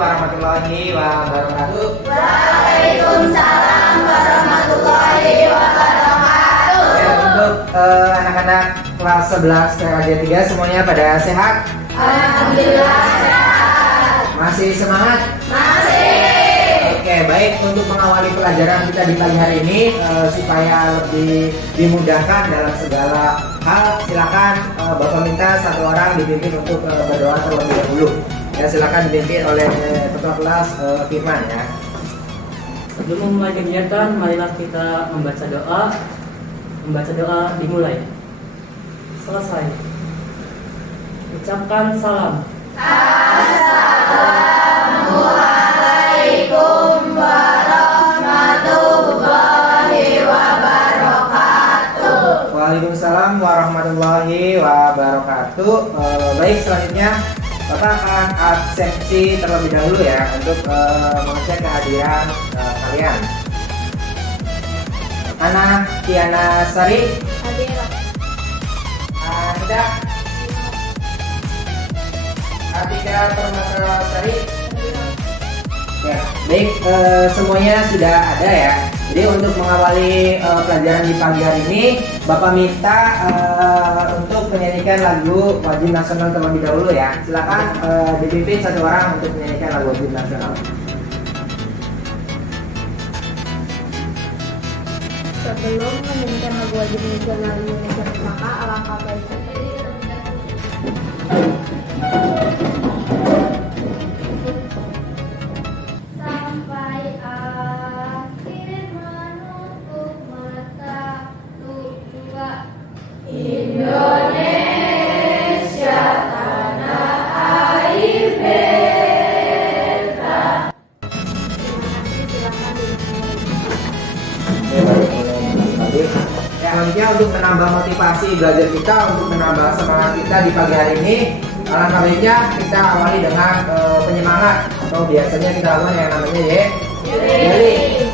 warahmatullahi wabarakatuh. Waalaikumsalam warahmatullahi wabarakatuh. Untuk anak-anak kelas 11 TKJ 3 semuanya pada sehat? Alhamdulillah sehat. Masih semangat? Masih. Oke, baik. Untuk mengawali pelajaran kita di pagi hari ini supaya lebih dimudahkan dalam segala hal, silakan Bapak minta satu orang dipimpin untuk berdoa terlebih dahulu. Ya, silakan dipimpin oleh ketua kelas Firman ya. Sebelum memulai kegiatan, marilah kita membaca doa. Membaca doa dimulai. Selesai. Ucapkan salam. Assalamualaikum warahmatullahi wabarakatuh. Waalaikumsalam warahmatullahi wabarakatuh. Baik, selanjutnya Bapak akan absensi terlebih dahulu ya untuk mengecek kehadiran kalian. Ana Tiana Sari, Hadir. Anda Atika Permata Sari. Ya, baik, semuanya sudah ada ya. Jadi untuk mengawali pelajaran di pagi hari ini, Bapak minta untuk menyanyikan lagu wajib nasional terlebih dahulu ya. Silakan dipimpin satu orang untuk menyanyikan lagu wajib nasional. Sebelum menyanyikan lagu wajib nasional Indonesia maka alangkah baiknya sampai akhir menutup mata lupa Indonesia tanah air beta. Terima kasih, silakan dimulai. Ya, selanjutnya untuk menambah motivasi belajar kita, untuk menambah semangat kita di pagi hari ini, alangkah baiknya kita awali dengan penyemangat atau biasanya kita lakukan yang namanya yelling.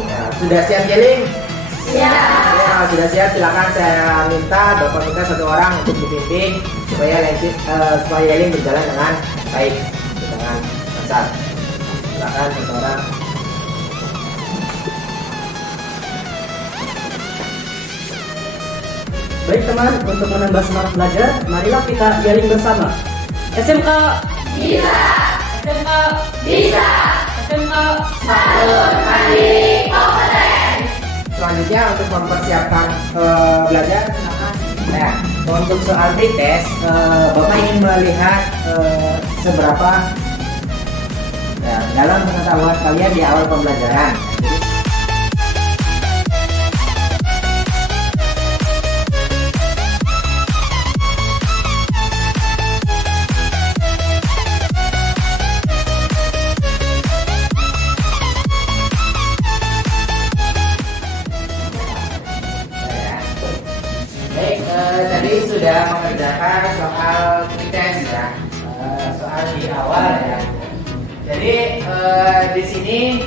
Ya, sudah siap yelling? Siap. Ya, sudah siap. Silakan saya minta Bapak minta satu orang untuk dipimpin supaya yelling berjalan dengan baik, dengan lancar. Silakan satu orang. Baik teman, untuk menambah semangat belajar, marilah kita yelling bersama. SMK Bisa. SMK Bisa. SMK Santun mandiri kompeten. Selanjutnya untuk mempersiapkan belajar, nah, untuk soal pretest, Bapak ingin melihat seberapa dalam pengetahuan kalian di awal pembelajaran. Baik, tadi sudah mengerjakan soal pretest ya, soal di awal ya. Jadi di sini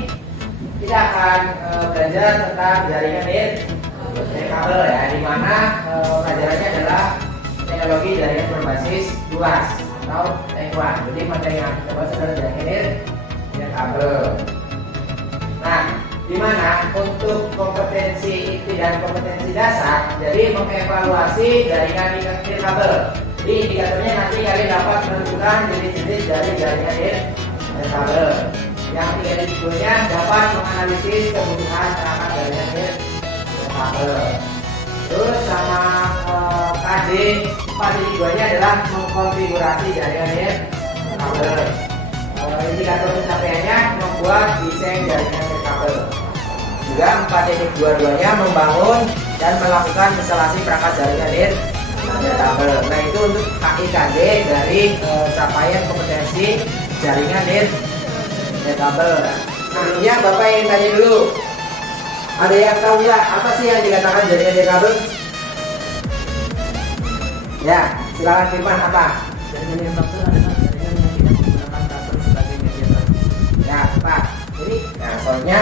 kita akan belajar tentang jaringan kabel ya, di mana pelajarannya adalah teknologi jaringan berbasis luas atau T1. Jadi materi yang kita bahas adalah jaringan kabel. Nah, di mana untuk kompetensi inti dan kompetensi dasar, jadi mengevaluasi jaringan kabel. Di indikatornya nanti kalian dapat menentukan jenis-jenis dari jaringan kabel. Yang tiga titiknya dapat menganalisis kebutuhan perangkat jaringan kabel. Terus sama KD 4.2-nya adalah mengkonfigurasi jaringan kabel. Indikator pencapaiannya membuat desain jaringan kabel. Juga 4.22-nya membangun dan melakukan instalasi perangkat jaringan kabel. Nah, itu untuk KIKD dari capaian kompetensi jaringan kabel. Sebelumnya Bapak ingin tanya dulu, ada yang tahu nggak apa sih yang dikatakan jaringan kabel? Ya, silakan Firman, apa? jaringan kabel adalah jaringan yang tidak menggunakan kabel sebagai mediator. Ya, Pak. Jadi, soalnya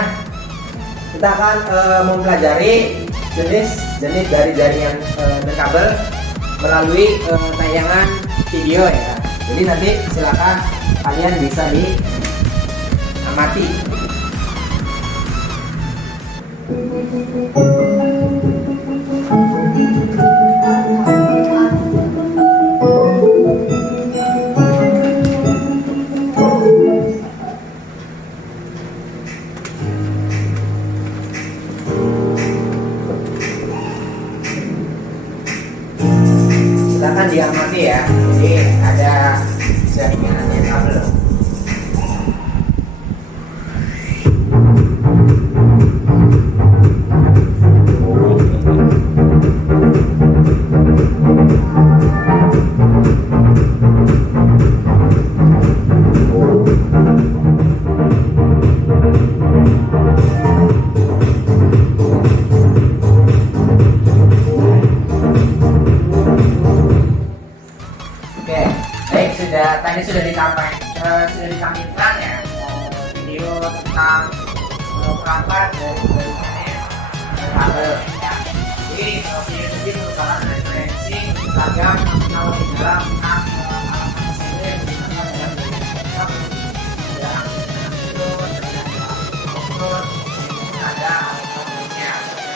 kita akan mempelajari jenis dari jaringan kabel melalui tayangan video ya. Jadi nanti silakan kalian bisa amati. Silakan diamati ya. Jadi ada segmennya kabel. Oke, baik tadi sudah ditampilkan ya video tentang perangkat dari kabel ya. Jadi video ini merupakan referensi seragam kalau di dalam tentang alat mesin yang digunakan dalam ada alat-alatnya.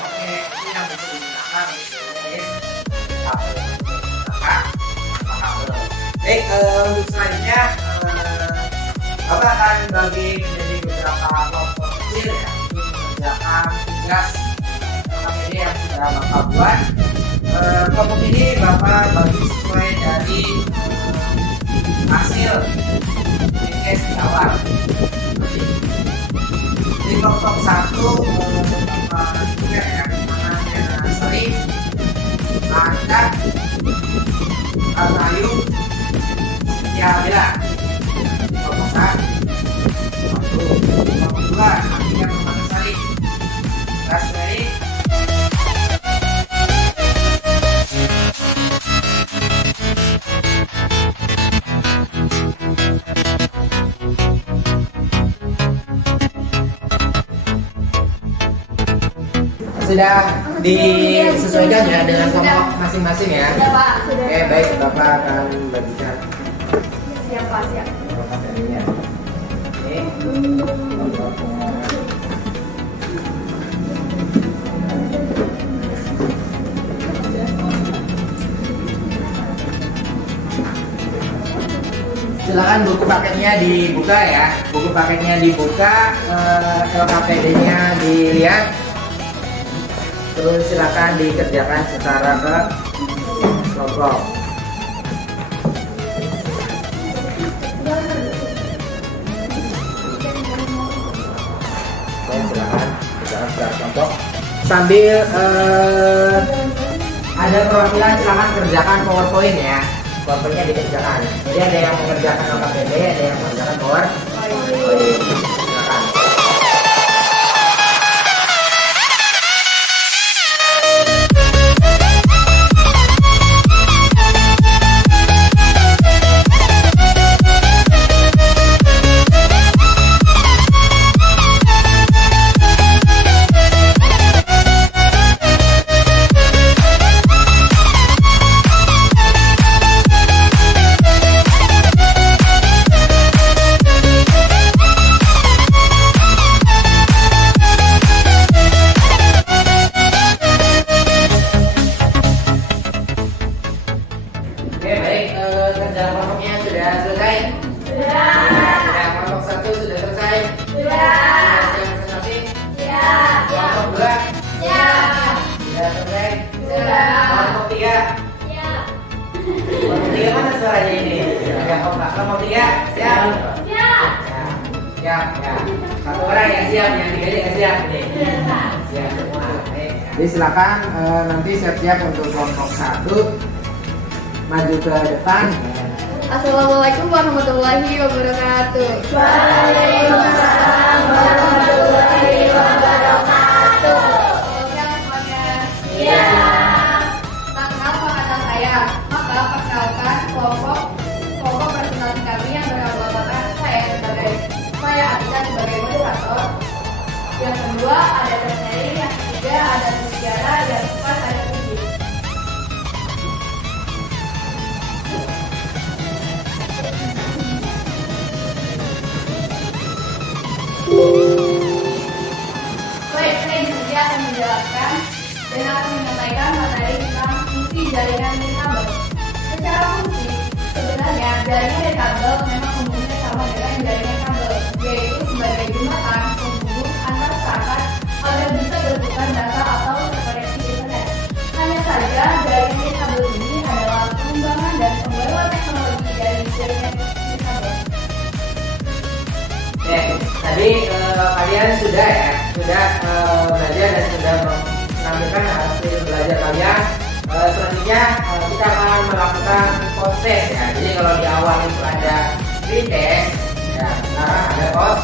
Oke, ini yang bisa digunakan untuk kabel. Baik, untuk selanjutnya Bapak akan bagi menjadi beberapa kelompok kecil ya untuk mengerjakan tugas materi yang sudah Bapak buat. Kelompok ini Bapak bagi sesuai dari hasil tes di awal. Di kelompok 1 Bapak juga ya, mana sering ada Al-Ayu ya bila kelompok 1 kelompok 2 artinya Muhammad Sari Raspberry sudah disesuaikan ya dengan kelompok masing-masing ya. Sudah Pak, sudah. Oke, baik, Bapak akan bagikan Siap Pak, siap. materinya. Ini silakan buku paketnya dibuka ya. Buku paketnya dibuka, LKPD-nya dilihat. Terus silakan dikerjakan secara ke kelompok. Silakan kerjakan secara kelompok. Sambil ada perwakilan silakan kerjakan PowerPoint ya. PowerPoint-nya dikerjakan. Jadi ada yang mengerjakan LKPD, ada yang mengerjakan PowerPoint. Silakan. Oke, baik, kerja kelompoknya sudah selesai? Sudah. Kelompok 1 sudah selesai? Sudah. Masing-masing? Siap. Kelompok 2? Siap. Sudah selesai? Sudah. Kelompok 3? Siap. Kelompok 3 mana suaranya ini? Ya, kelompok 3? Siap. Siap. Siap. Ya. Satu orang yang siap, yang 3 nya nggak siap nih. Siap semua. Baik. Jadi silakan nanti siap-siap untuk kelompok 1. Maju ke depan. Assalamualaikum warahmatullahi wabarakatuh. Waalaikumsalam warahmatullahi wabarakatuh. Siap semuanya. Siap. Tak kenal maka saya. Maka perkenalkan kelompok presentasi kami yang beranggotakan saya Atika sebagai moderator. Yang kedua ada Terry, yang ketiga ada Susiana, yang keempat ada Puji. Dosen akan menyampaikan materi tentang fungsi jaringan nirkabel. Secara fungsi, sebenarnya jaringan nirkabel memang umumnya sama dengan jaringan kabel, yaitu sebagai jembatan penghubung antar perangkat agar bisa bertukar data atau terkoneksi internet. Hanya saja, jaringan nirkabel ini adalah pengembangan dan pembaruan teknologi dari jaringan nirkabel. Tadi kalian sudah belajar dan sudah menampilkan hasil belajar kalian. Selanjutnya kita akan melakukan post test ya. Jadi kalau di awal itu ada pre-test, ya sekarang ada post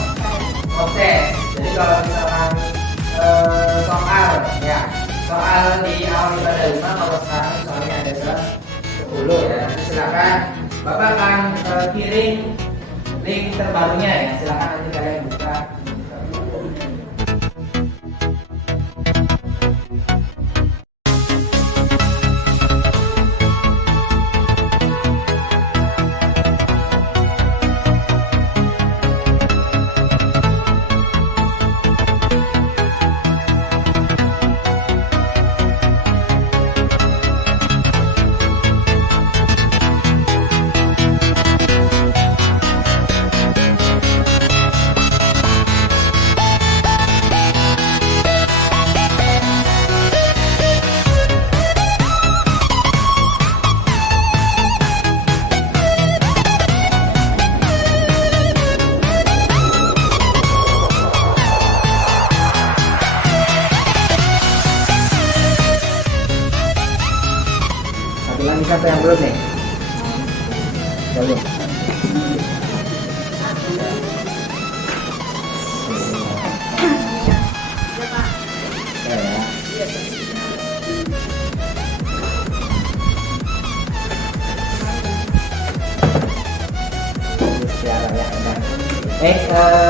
test. Jadi kalau misalkan soal di awal itu ada 5, kalau sekarang soalnya ada 10 ya. Jadi silakan Bapak akan kirim link terbarunya ya. Silakan nanti kalian buka. Lagi siapa yang belum nih? Belum.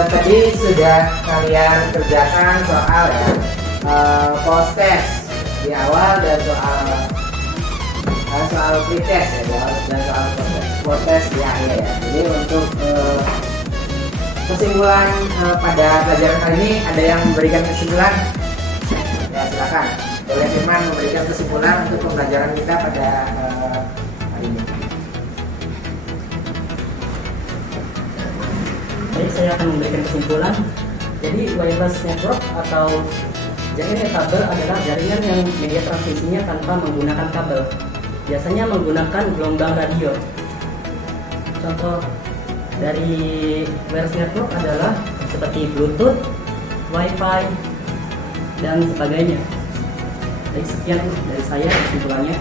Tadi sudah kalian kerjakan soal ya, post test di awal dan soal pre-test ya, dan soal post-test di akhir ya. Jadi untuk kesimpulan pada pelajaran kali ini, ada yang memberikan kesimpulan? Ya silakan, boleh Firman memberikan kesimpulan untuk pembelajaran kita pada hari ini. Baik, saya akan memberikan kesimpulan. Jadi wireless network atau jaringan nirkabel adalah jaringan yang media transmisinya tanpa menggunakan kabel. Biasanya menggunakan gelombang radio. Contoh dari wireless network adalah seperti Bluetooth, Wi-Fi, dan sebagainya. Baik, sekian dari saya kesimpulannya.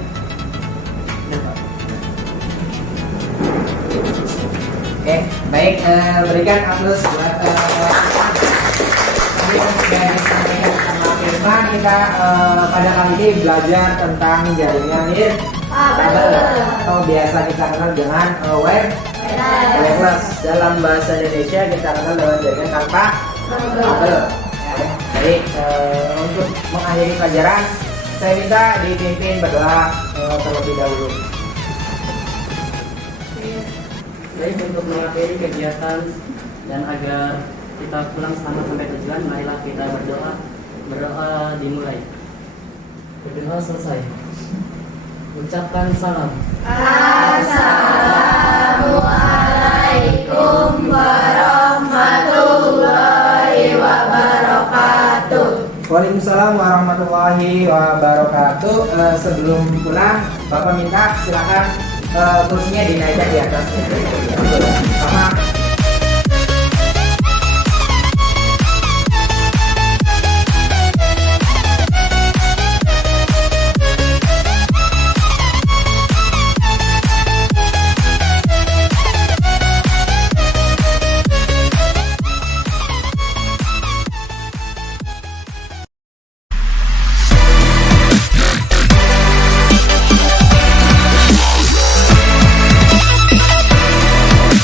Oke, baik, berikan aplaus buat tadi yang sudah disampaikan sama Firman. Kita pada kali ini belajar tentang jaringan nirkabel atau biasa kita kenal dengan wireless. Dalam bahasa Indonesia kita kenal dengan jaringan tanpa kabel. Baik, untuk mengakhiri pelajaran saya minta dipimpin berdoa terlebih dahulu. Baik, untuk mengakhiri kegiatan dan agar kita pulang selamat sampai tujuan, marilah kita berdoa. Berdoa dimulai. Berdoa selesai. Ucapkan salam. Assalamualaikum warahmatullahi wabarakatuh. Waalaikumsalam warahmatullahi wabarakatuh. Sebelum pulang, Bapak minta silakan kursinya dinaikkan di atas.